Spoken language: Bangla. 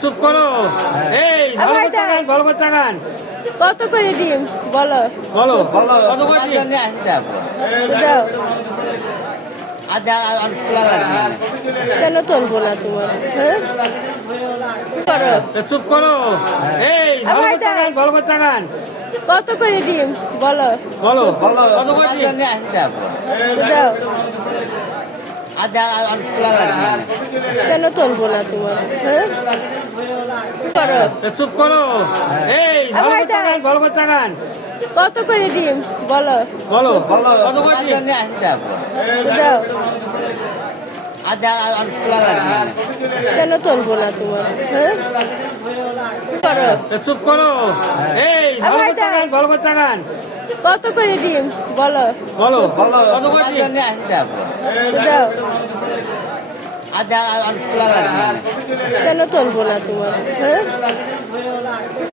চুপ করো। এই ভালো করে তাকান, ভালো করে তাকান। কত করে ডিম বলো? বলো কত করে দিন? দাও। আচ্ছা আর খোলা লাগবে না। কেন তুলবো না তোমার? হ্যাঁ করো। চুপ করো। এই ভালো করে তাকান, ভালো করে তাকান। কত করে ডিম বলো? বলো কত করে দিন? দাও। আচ্ছা আর খোলা লাগবে না। কেন তুলবো না তোমার? হ্যাঁ করো। চুপ করো। এই ভালো করে তাকান, ভালো করে তাকান। কত করে ডিম বলো? বলো কত করে দিন? দাও। আচ্ছা আর খোলা লাগবে না। কেন তুলবো না তোমার? হ্যাঁ করো। চুপ করো। এই ভালো করে তাকান, ভালো করে তাকান। কত করে ডিম বলো? বলো কত করে দিন? দাও। আচ্ছা আর খোলা লাগবে না। কেন তুলবো না তোমার? হ্যাঁ